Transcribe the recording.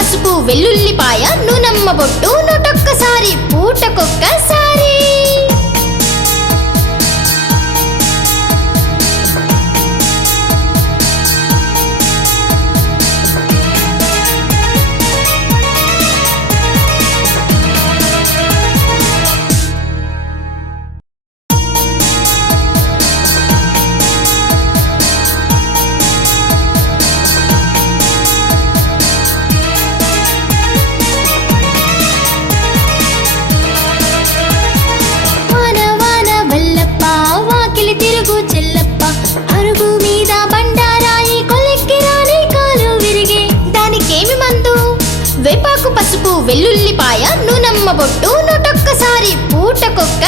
పసుపు వెల్లుల్లిపాయ నూనమ్మ బొట్టు నూటొక్కసారి పూటకొక్కసారి. తిరుగు చెల్లప్ప అరుగు మీద బండారాయి కొలెక్కి రాని కాలు విరిగే. దానికేమి మందు? వేపాకు పసుపు వెల్లుల్లిపాయ నూనమ్మ బొట్టు నూటొక్కసారి పూటకొక్క